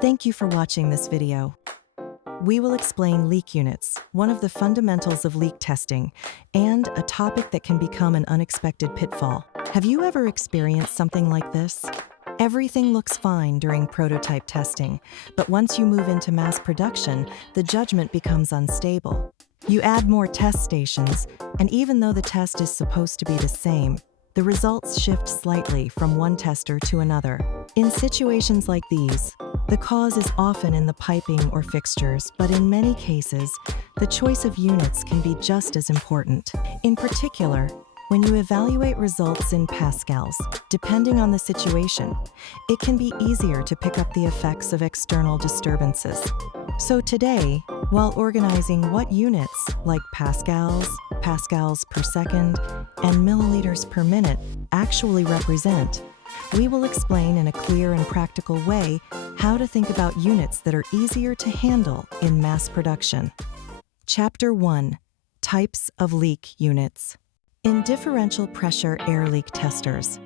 Thank you for watching this video. We will explain leak units, one of the fundamentals of leak testing, and a topic that can become an unexpected pitfall. Have you ever experienced something like this? Everything looks fine during prototype testing, but once you move into mass production, the judgment becomes unstable. You add more test stations, and even though the test is supposed to be the same, the results shift slightly from one tester to another. In situations like these, the cause is often in the piping or fixtures, but in many cases, the choice of units can be just as important. In particular, when you evaluate results in pascals, depending on the situation, it can be easier to pick up the effects of external disturbances. So today, while organizing what units, like pascals, pascals per second, and milliliters per minute, actually represent, we will explain in a clear and practical way how to think about units that are easier to handle in mass production. Chapter 1. Types of leak units. In differential pressure air leak testers,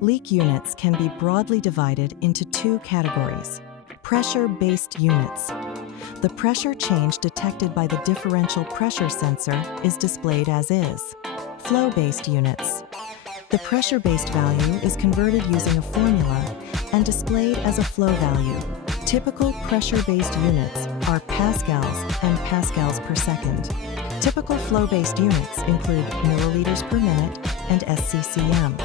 leak units can be broadly divided into two categories. Pressure-based units. The pressure change detected by the differential pressure sensor is displayed as is. Flow-based units. The pressure-based value is converted using a formula and displayed as a flow value. Typical pressure-based units are pascals and pascals per second. Typical flow-based units include milliliters per minute and sccm.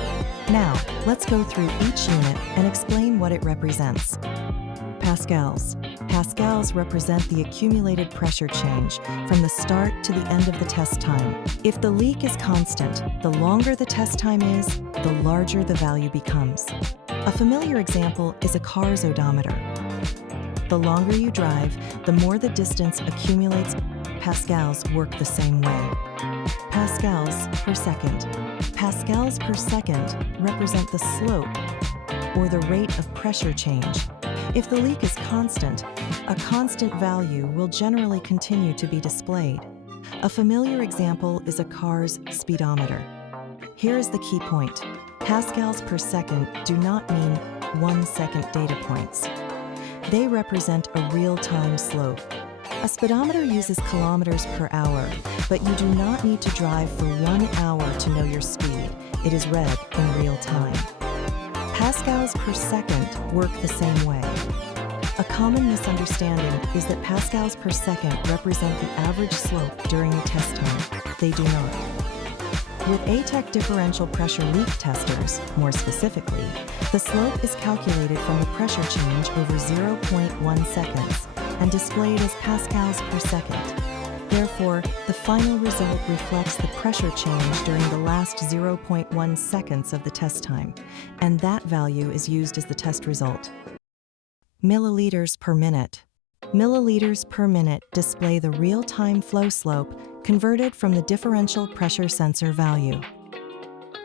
Now, let's go through each unit and explain what it represents. Pascals. Pascals represent the accumulated pressure change from the start to the end of the test time. If the leak is constant, the longer the test time is, the larger the value becomes. A familiar example is a car's odometer. The longer you drive, the more the distance accumulates. Pascals work the same way. Pascals per second. Pascals per second represent the slope, or the rate of pressure change. If the leak is constant, a constant value will generally continue to be displayed. A familiar example is a car's speedometer. Here is the key point. Pascals per second do not mean 1 second data points. They represent a real-time slope. A speedometer uses kilometers per hour, but you do not need to drive for 1 hour to know your speed. It is read in real time. Pascals per second work the same way. A common misunderstanding is that pascals per second represent the average slope during the test time. They do not. With ATEQ differential pressure leak testers, more specifically, the slope is calculated from the pressure change over 0.1 seconds and displayed as pascals per second. Therefore, the final result reflects the pressure change during the last 0.1 seconds of the test time, and that value is used as the test result. Milliliters per minute. Milliliters per minute display the real-time flow slope converted from the differential pressure sensor value.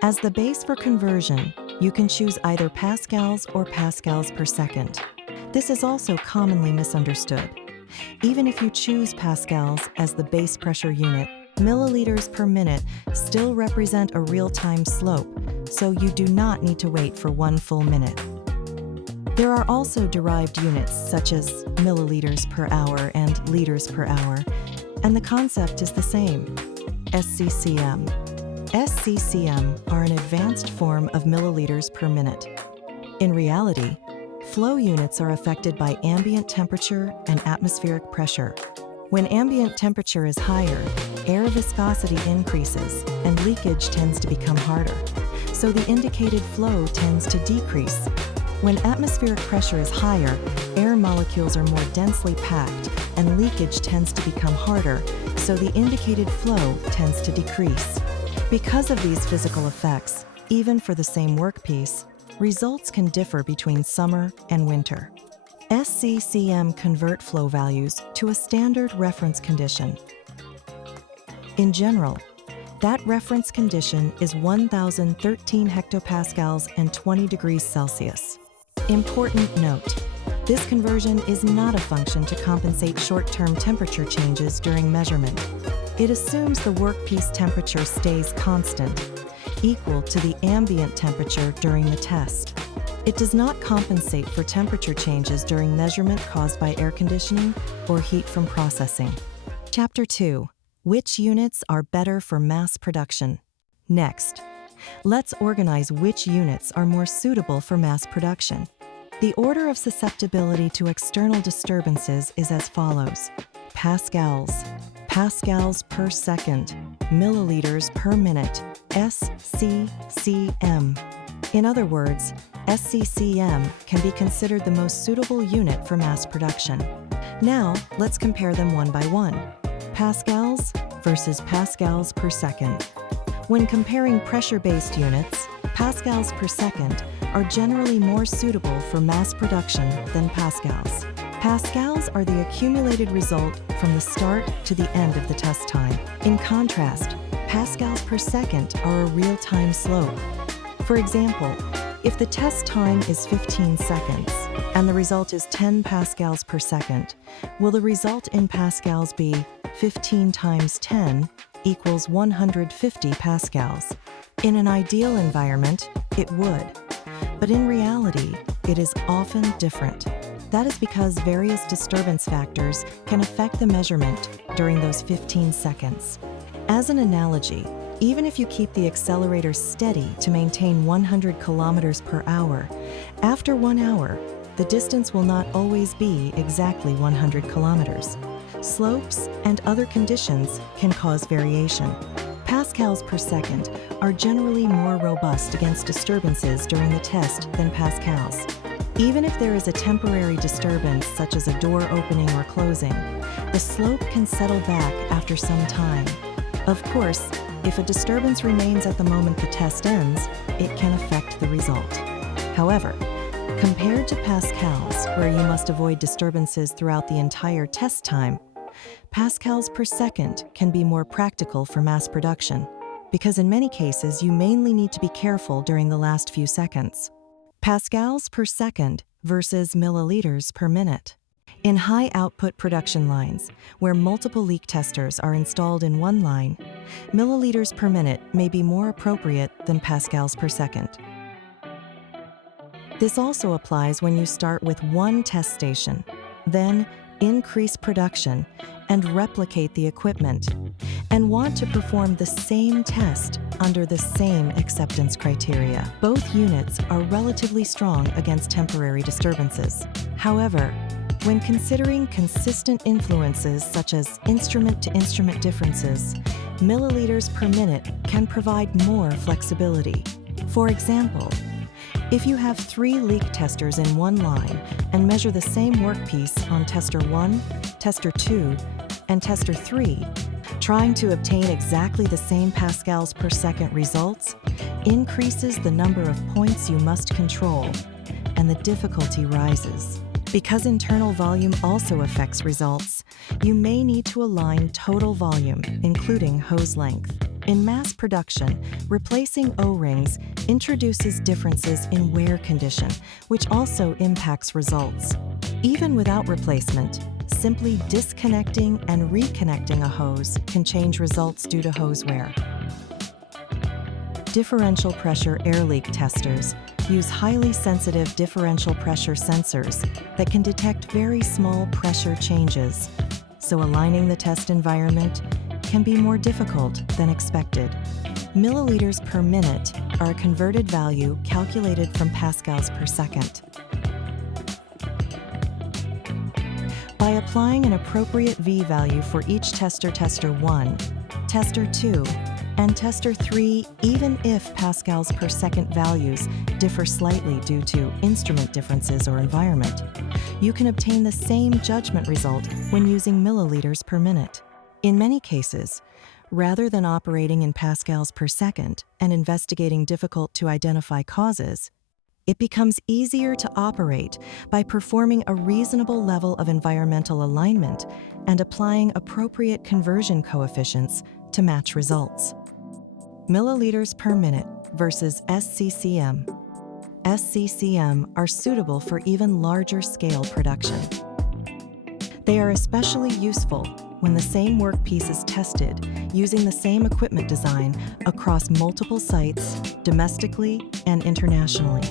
As the base for conversion, you can choose either pascals or pascals per second. This is also commonly misunderstood. Even if you choose pascals as the base pressure unit, milliliters per minute still represent a real-time slope, so you do not need to wait for 1 full minute. There are also derived units such as milliliters per hour and liters per hour, and the concept is the same. sccm. sccm are an advanced form of milliliters per minute. In reality, flow units are affected by ambient temperature and atmospheric pressure. When ambient temperature is higher, air viscosity increases and leakage tends to become harder, so the indicated flow tends to decrease. When atmospheric pressure is higher, air molecules are more densely packed and leakage tends to become harder, so the indicated flow tends to decrease. Because of these physical effects, even for the same workpiece, results can differ between summer and winter. sccm convert flow values to a standard reference condition. In general, that reference condition is 1013 hectopascals and 20 degrees Celsius. Important note, this conversion is not a function to compensate short-term temperature changes during measurement. It assumes the workpiece temperature stays constant, equal to the ambient temperature during the test. It does not compensate for temperature changes during measurement caused by air conditioning or heat from processing. Chapter 2. Which units are better for mass production? Next, let's organize which units are more suitable for mass production. The order of susceptibility to external disturbances is as follows: pascals, pascals per second, milliliters per minute, SCCM. In other words, SCCM can be considered the most suitable unit for mass production. Now, let's compare them one by one. Pascals versus pascals per second. When comparing pressure-based units, pascals per second are generally more suitable for mass production than pascals. Pascals are the accumulated result from the start to the end of the test time. In contrast, pascals per second are a real-time slope. For example, if the test time is 15 seconds and the result is 10 pascals per second, will the result in pascals be 15 times 10 equals 150 pascals? In an ideal environment, it would. But in reality, it is often different. That is because various disturbance factors can affect the measurement during those 15 seconds. As an analogy, even if you keep the accelerator steady to maintain 100 kilometers per hour, after 1 hour, the distance will not always be exactly 100 kilometers. Slopes and other conditions can cause variation. Pascals per second are generally more robust against disturbances during the test than pascals. Even if there is a temporary disturbance such as a door opening or closing, the slope can settle back after some time. Of course, if a disturbance remains at the moment the test ends, it can affect the result. However, compared to pascals, where you must avoid disturbances throughout the entire test time, pascals per second can be more practical for mass production, because in many cases you mainly need to be careful during the last few seconds. Pascals per second versus milliliters per minute. In high-output production lines, where multiple leak testers are installed in one line, milliliters per minute may be more appropriate than pascals per second. This also applies when you start with one test station, then increase production and replicate the equipment, and want to perform the same test under the same acceptance criteria. Both units are relatively strong against temporary disturbances. However, when considering consistent influences such as instrument-to-instrument differences, milliliters per minute can provide more flexibility. For example, if you have 3 leak testers in one line and measure the same workpiece on tester 1, tester 2, and tester 3, trying to obtain exactly the same pascals per second results increases the number of points you must control, and the difficulty rises. Because internal volume also affects results, you may need to align total volume, including hose length. In mass production, replacing O-rings introduces differences in wear condition, which also impacts results. Even without replacement, simply disconnecting and reconnecting a hose can change results due to hose wear. Differential pressure air leak testers use highly sensitive differential pressure sensors that can detect very small pressure changes, so aligning the test environment can be more difficult than expected. Milliliters per minute are a converted value calculated from pascals per second. By applying an appropriate V value for each tester, tester 1, tester 2, and tester 3, even if pascals per second values differ slightly due to instrument differences or environment, you can obtain the same judgment result when using milliliters per minute. In many cases, rather than operating in pascals per second and investigating difficult to identify causes, it becomes easier to operate by performing a reasonable level of environmental alignment and applying appropriate conversion coefficients to match results. Milliliters per minute versus SCCM. SCCM are suitable for even larger scale production. They are especially useful when the same workpiece is tested using the same equipment design across multiple sites, domestically and internationally.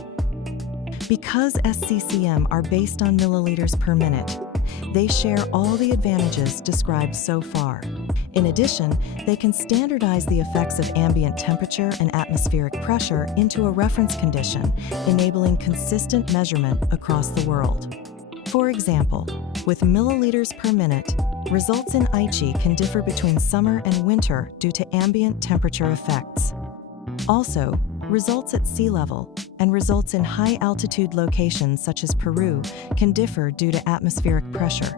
Because sccm are based on milliliters per minute, they share all the advantages described so far. In addition, they can standardize the effects of ambient temperature and atmospheric pressure into a reference condition, enabling consistent measurement across the world. For example, with milliliters per minute, results in YKWIM can differ between summer and winter due to ambient temperature effects. Also, results at sea level and results in high-altitude locations such as Peru can differ due to atmospheric pressure.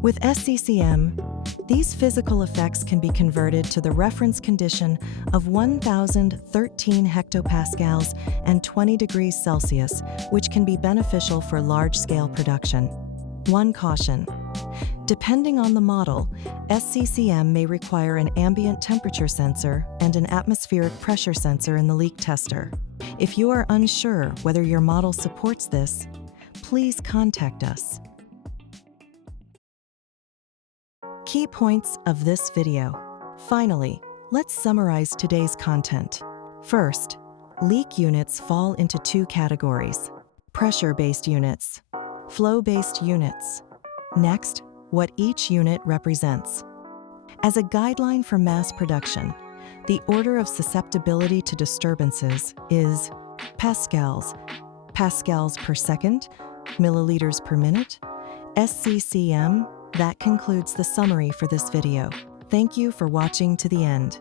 With sccm, these physical effects can be converted to the reference condition of 1,013 hectopascals and 20 degrees Celsius, which can be beneficial for large-scale production. One caution: depending on the model, sccm may require an ambient temperature sensor and an atmospheric pressure sensor in the leak tester. If you are unsure whether your model supports this, please contact us. Key points of this video. Finally, let's summarize today's content. First, leak units fall into two categories: pressure-based units, flow-based units. Next, what each unit represents. As a guideline for mass production, the order of susceptibility to disturbances is pascals, pascals per second, milliliters per minute, sccm. That concludes the summary for this video. Thank you for watching to the end.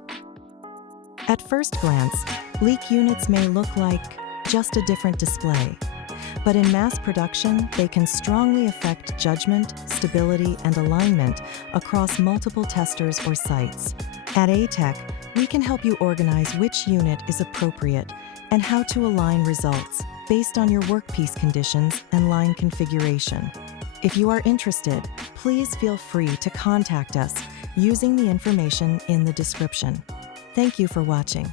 At first glance, leak units may look like just a different display, but in mass production, they can strongly affect judgment, stability, and alignment across multiple testers or sites. At ATEQ, we can help you organize which unit is appropriate and how to align results based on your workpiece conditions and line configuration. If you are interested, please feel free to contact us using the information in the description. Thank you for watching.